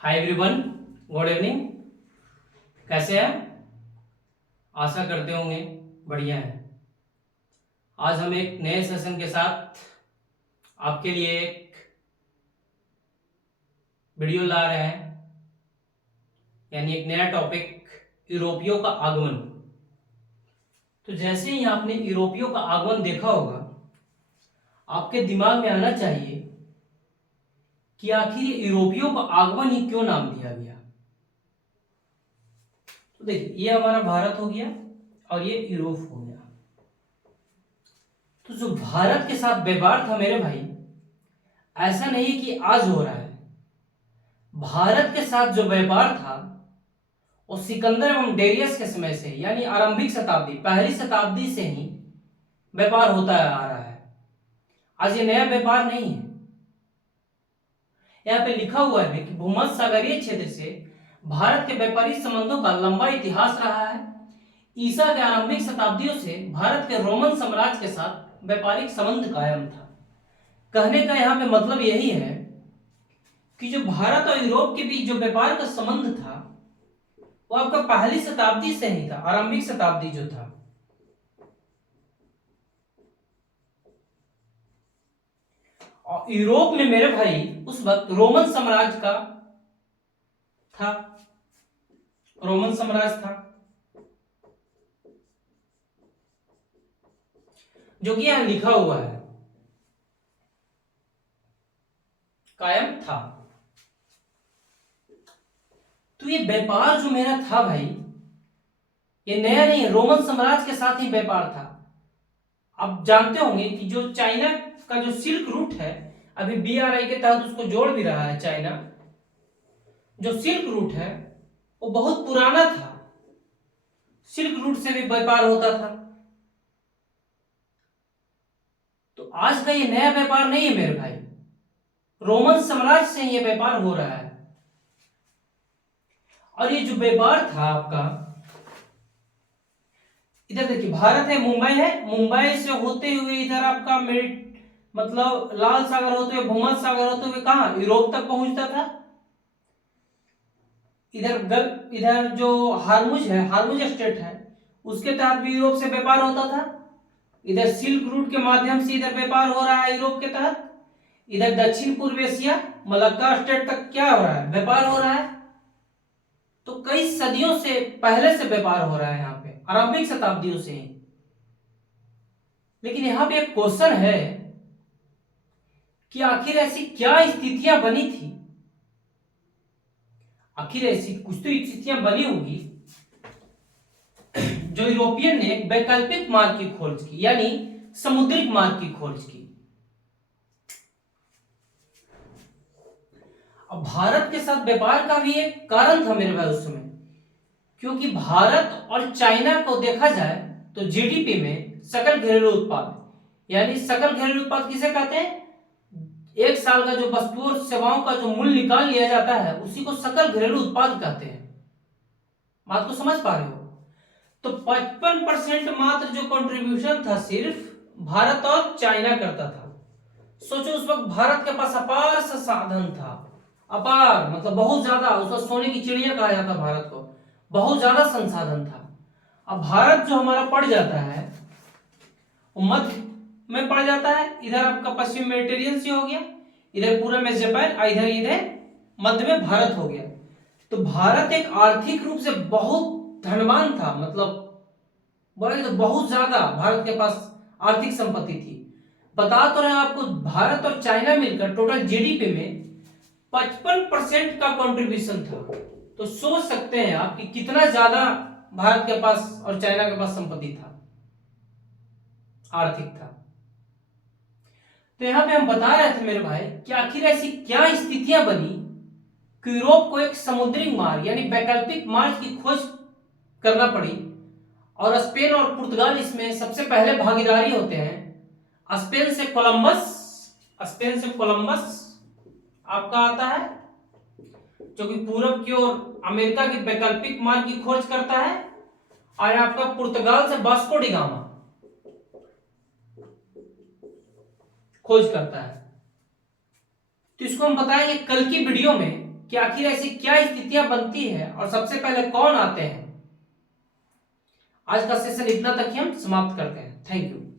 Hi everyone, good evening. कैसे हैं? आशा करते होंगे बढ़िया है। आज हम एक नए सेशन के साथ आपके लिए एक वीडियो ला रहे हैं, यानी एक नया टॉपिक, यूरोपियों का आगमन। तो जैसे ही आपने यूरोपियों का आगमन देखा होगा, आपके दिमाग में आना चाहिए कि आखिर ये यूरोपियों का आगमन ही क्यों नाम दिया गया। तो देखिए, ये हमारा भारत हो गया और ये यूरोप हो गया। तो जो भारत के साथ व्यापार था मेरे भाई, ऐसा नहीं कि आज हो रहा है। भारत के साथ जो व्यापार था वो सिकंदर एवं डेरियस के समय से, यानी आरंभिक शताब्दी, पहली शताब्दी से ही व्यापार होता आ रहा है। आज ये नया व्यापार नहीं है। यहाँ पे लिखा हुआ है कि भूमध्य सागरीय क्षेत्र से भारत के व्यापारिक संबंधों का लंबा इतिहास रहा है। ईसा के आरंभिक शताब्दियों से भारत के रोमन साम्राज्य के साथ व्यापारिक संबंध कायम था। कहने का यहाँ पे मतलब यही है कि जो भारत और यूरोप के बीच जो व्यापार का संबंध था वो आपका पहली शताब्दी से ही था, आरंभिक शताब्दी जो था। और यूरोप में मेरे भाई उस वक्त रोमन साम्राज्य का था, रोमन साम्राज्य था, जो कि यहां लिखा हुआ है, कायम था। तो ये व्यापार जो मेरा था भाई, ये नया नहीं है, रोमन साम्राज्य के साथ ही व्यापार था। आप जानते होंगे कि जो चाइना का जो सिल्क रूट है, अभी BRI के तहत उसको जोड़ भी रहा है चाइना। जो सिल्क रूट है वो बहुत पुराना था, सिल्क रूट से भी व्यापार होता था। तो आज का ये नया व्यापार नहीं है मेरे भाई, रोमन साम्राज्य से ये व्यापार हो रहा है। और ये जो व्यापार था आपका, इधर देखिए भारत है, मुंबई से होते हुए इधर आपका मतलब लाल सागर होते हुए, भूमध्य सागर होते हुए कहा यूरोप तक पहुंचता था। इधर जो हार्मुज स्टेट है, उसके तहत भी यूरोप से व्यापार होता था। इधर सिल्क रूट के माध्यम से इधर व्यापार हो रहा है यूरोप के तहत। इधर दक्षिण पूर्व एशिया, मलक्का स्टेट तक क्या हो रहा है, व्यापार हो रहा है। तो कई सदियों से पहले से व्यापार हो रहा है यहाँ पे, आरंभिक शताब्दियों से ही। लेकिन यहाँ पे एक क्वेश्चन है कि आखिर ऐसी क्या स्थितियां बनी थी, आखिर ऐसी कुछ तो स्थितियां बनी होगी जो यूरोपियन ने वैकल्पिक मार्ग की खोज की, यानी समुद्रिक मार्ग की खोज की। अब भारत के साथ व्यापार का भी एक कारण था मेरे भाई उस समय, क्योंकि भारत और चाइना को देखा जाए तो जीडीपी में, सकल घरेलू उत्पाद, यानी सकल घरेलू उत्पाद किसे कहते हैं, एक साल का जो वस्तुओं और सेवाओं का जो मूल्य निकाल लिया जाता है उसी को सकल घरेलू उत्पाद कहते हैं। बात को समझ पा रहे हो? तो 55% मात्र जो कंट्रीब्यूशन था सिर्फ भारत और चाइना करता था। सोचो उस वक्त भारत के पास अपार संसाधन था, अपार मतलब बहुत ज्यादा, उस वक्त सोने की चिड़िया कहा जाता भारत को, बहुत ज्यादा संसाधन था। अब भारत जो हमारा पड़ जाता है वो मध्य में पड़ जाता है, इधर आपका पश्चिम मेडिटेरियन सी हो गया, इधर पूरा में जापान, इधर इधर मध्य में भारत हो गया। तो भारत एक आर्थिक रूप से बहुत धनवान था, मतलब बोले तो बहुत ज्यादा भारत के पास आर्थिक संपत्ति थी। बता तो रहे आपको, भारत और चाइना मिलकर टोटल जीडीपी में 55% का कंट्रीब्यूशन था। तो सोच सकते हैं आप कि कितना ज्यादा भारत के पास और चाइना के पास संपत्ति था, आर्थिक था। तो यहां पे हम बता रहे थे मेरे भाई कि आखिर ऐसी क्या स्थितियां बनी कि यूरोप को एक समुद्री मार्ग यानी वैकल्पिक मार्ग की खोज करना पड़ी, और स्पेन और पुर्तगाल इसमें सबसे पहले भागीदारी होते हैं। स्पेन से कोलंबस आपका आता है, जो कि पूरब की ओर अमेरिका की वैकल्पिक मार्ग की खोज करता है, और आपका पुर्तगाल से वास्को डी गामा खोज करता है। तो इसको हम बताएंगे कल की वीडियो में कि आखिर ऐसी क्या स्थितियां बनती है और सबसे पहले कौन आते हैं। आज का सेशन इतना तक ही हम समाप्त करते हैं। Thank you.